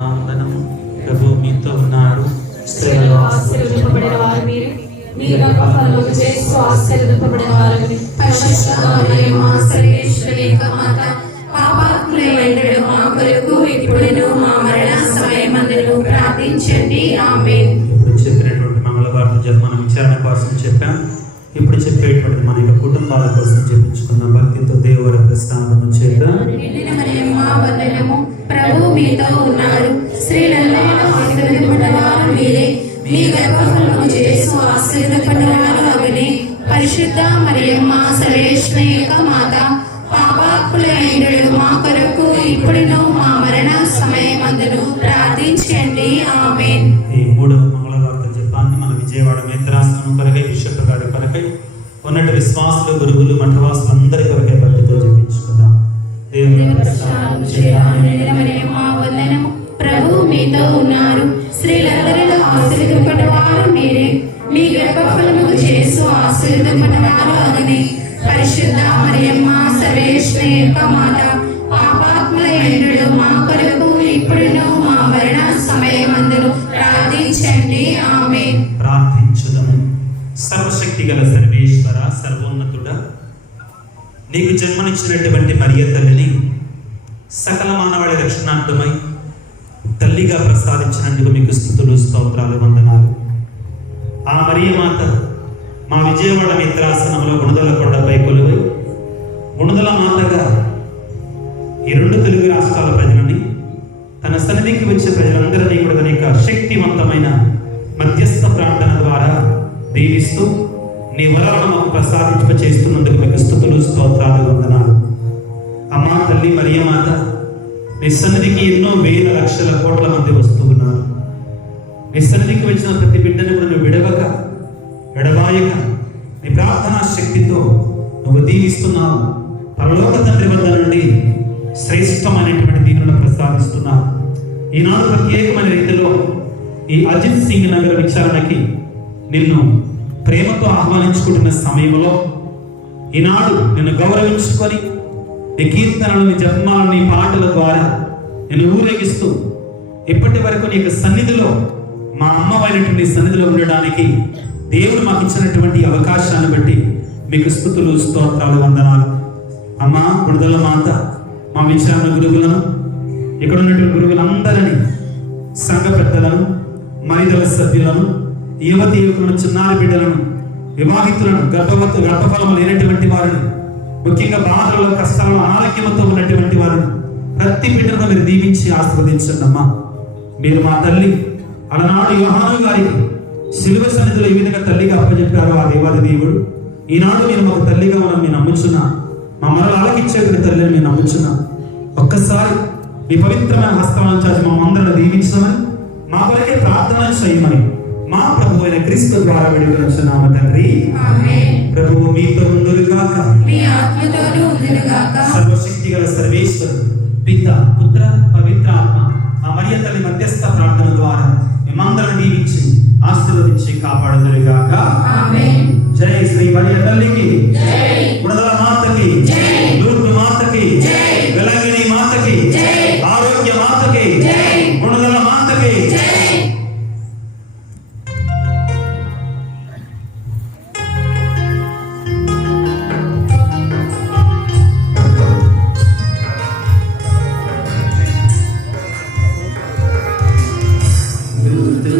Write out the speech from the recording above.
వందనము. ప్రభు మీతో ఉన్నారు. స్త్రీలలో ఆశీర్వదింపబడిన వారు మీరు, మీ గర్భఫలము యేసు ఆశీర్వదింపబడిన వారని. పరిశుద్ధ మరియమ్మ సర్వేశ్వరి యొక్క మాత, పాపాత్ములైన మా కొరకు ఇప్పుడును మా మరణ సమయమందును ప్రార్థించండి. ఆమేన్. ఇప్పుడు చెప్పినటువంటి మంగళవారం జన్మన విచారణ కోసం చెప్పాం. ఇప్పుడు చెప్పేటువంటి మన యొక్క కుటుంబాల కోసం చెప్పించుకున్నాం. భక్తితో దేవుల ప్రస్థానం చేద్దాం. నిండిన మరియమ్మ వందనము. ప్రభు మీతో ఉన్నారు. స్త్రీలలో ఆశీర్వదింపబడిన వారు మీరే, మీ గర్భఫలము యేసు ఆశీర్వదింపబడిన వారని. పరిశుద్ధ మరియమ్మ సర్వేశ్వరి యొక్క మాత, పాపాత్ములైన మా కొరకు ఇప్పుడును మా మరణ సమయమందును ప్రార్థించండి. ఆమేన్. ఈ మూడవ మంగళవార్త జపాన్ని మన విజయవాడ మేత్రాసనం కొరకై, బిషప్ గారి కొరకై, ఉన్నట్టు విశ్వాసులు, గురువులు, మఠవాసులు అందరి కొరకై భక్తితో జపించుకుందాం. వందనము. ప్రభు మీతో ఉన్నారు. స్త్రీలందరిలో ఆశీర్వదింపబడిన వారు మీరే, మీ గర్భఫలము యేసు ఆశీర్వదింపబడిన వారని. పరిశుద్ధ మరియమ్మ సర్వేశ్వరి యొక్క మాత, పాపాత్ములైన మా కొరకు ఇప్పుడును మా మరణ సమయమందును ప్రార్థించండి. ఆమేన్. ప్రార్థించుదము. సర్వశక్తి గల సర్వేశ్వర, సర్వోన్నతుడ, నీకు జన్మనిచ్చినటువంటి మరియ తల్లిని సకల మానవాళి రక్షణార్థమై తల్లిగా ప్రసాదించినందుకు మీకు స్తుతులు, స్తోత్రాలు, వందనాలు. ఆ మరియ మాత మా విజయవాడ మిత్రాసనంలో గుణదల కొండపై కొలువై గుణదల మాతగా ఈ రెండు తెలుగు రాష్ట్రాల ప్రజలని, తన సన్నిధికి వచ్చే ప్రజలందరినీ కూడా తన యొక్క శక్తివంతమైన మధ్యస్థ ప్రార్థన ద్వారా దీవిస్తూ నీ వరాలను మాకు ప్రసాదింప చేస్తున్నందుకు మీకు స్తుతులు, స్తోత్రాలు, వందనాలు. అమ్మా తల్లి మరియ మాత, నీ సన్నిధికి ఎన్నో వేల లక్షల కోట్ల మంది వస్తూ ఉన్నారు. నీ సన్నిధికి వచ్చిన ప్రతి బిడ్డను కూడా నువ్వు విడవక, ఎడబాయక నీ ప్రార్థనా శక్తితో నువ్వు దీవిస్తున్నావు. పరలోక తండ్రి వద్ద నుండి శ్రేష్టమైనటువంటి దీవెనలను ప్రసాదిస్తున్నావు. ఈనాడు ప్రత్యేకమైన రీతిలో ఈ అజిత్ సింగ్ నగర్ విచారణకి నిన్ను ప్రేమతో ఆహ్వానించుకుంటున్న సమయంలో ఈనాడు నిన్ను గౌరవించుకొని నీ కీర్తనలు, నీ జపమాలను, నీ పాటల ద్వారా నేను ఊరేగిస్తూ ఇప్పటి వరకు నీకు సన్నిధిలో, మా అమ్మవైనటువంటి సన్నిధిలో ఉండడానికి దేవుడు మాకు ఇచ్చినటువంటి అవకాశాన్ని బట్టి మీకు స్తుతులు, స్తోత్రాలు, వందనాలు. అమ్మ గుణదల మాత, మా విచారణ గురువులను, ఇక్కడ ఉన్నటువంటి గురువులందరినీ, సంఘ పెద్దలను, మహిళల సభ్యులను, యువతి యువకులను, చిన్నారి బిడ్డలను, వివాహితులను, గర్భఫలము లేనటువంటి వారిని, ముఖ్యంగా బాధలలో, కష్టాలలో, అనారోగ్యంతో ఉన్నటువంటి వారిని ప్రతి బిడ్డను మీరు దీవించి ఆశీర్వదించండి. అమ్మా మీరు మా తల్లి, అలనాడు యోహాను గారికి శిలువ సన్నిధిలో ఈ విధంగా తల్లిగా అప్పచెప్పారు ఆ దేవాది దేవుడు. ఈనాడు నేను మాకు తల్లిగా మనం మేము నమ్ముచున్నా, మా మనల్ని ఆలకించేటువంటి తల్లిని మేము నమ్ముచున్నా. ఒక్కసారి మీ పవిత్రమైన హస్తాలను చాచి మా అందరిని దీవించమని, మా కొరకే ప్రార్థన చేయమని మా ప్రభు అయిన క్రీస్తు ద్వారా వేడుకొనుచున్నాము తండ్రి. ప్రభువు మీతో ఉండుగాక, మీ ఆత్మతోనూ ఉండుగాక. సర్వశక్తి గల సర్వేశ్వరుడు పిత, పుత్ర, పవిత్ర ఆత్మ ఆ మరియ తల్లి మధ్యస్థ ప్రార్థన ద్వారా మేమందరిని దీవించి ఆశీర్వదించి కాపాడుదురుగాక. ఆమేన్. జై శ్రీ మరియ తల్లికి, జై గుణదల మాతకి, జై లూర్దు మాతకి, జై వెలంగిని మాతకి, జై ఆరోగ్య మాతకి, జై గుణదల మాతకి. జై. లూర్దు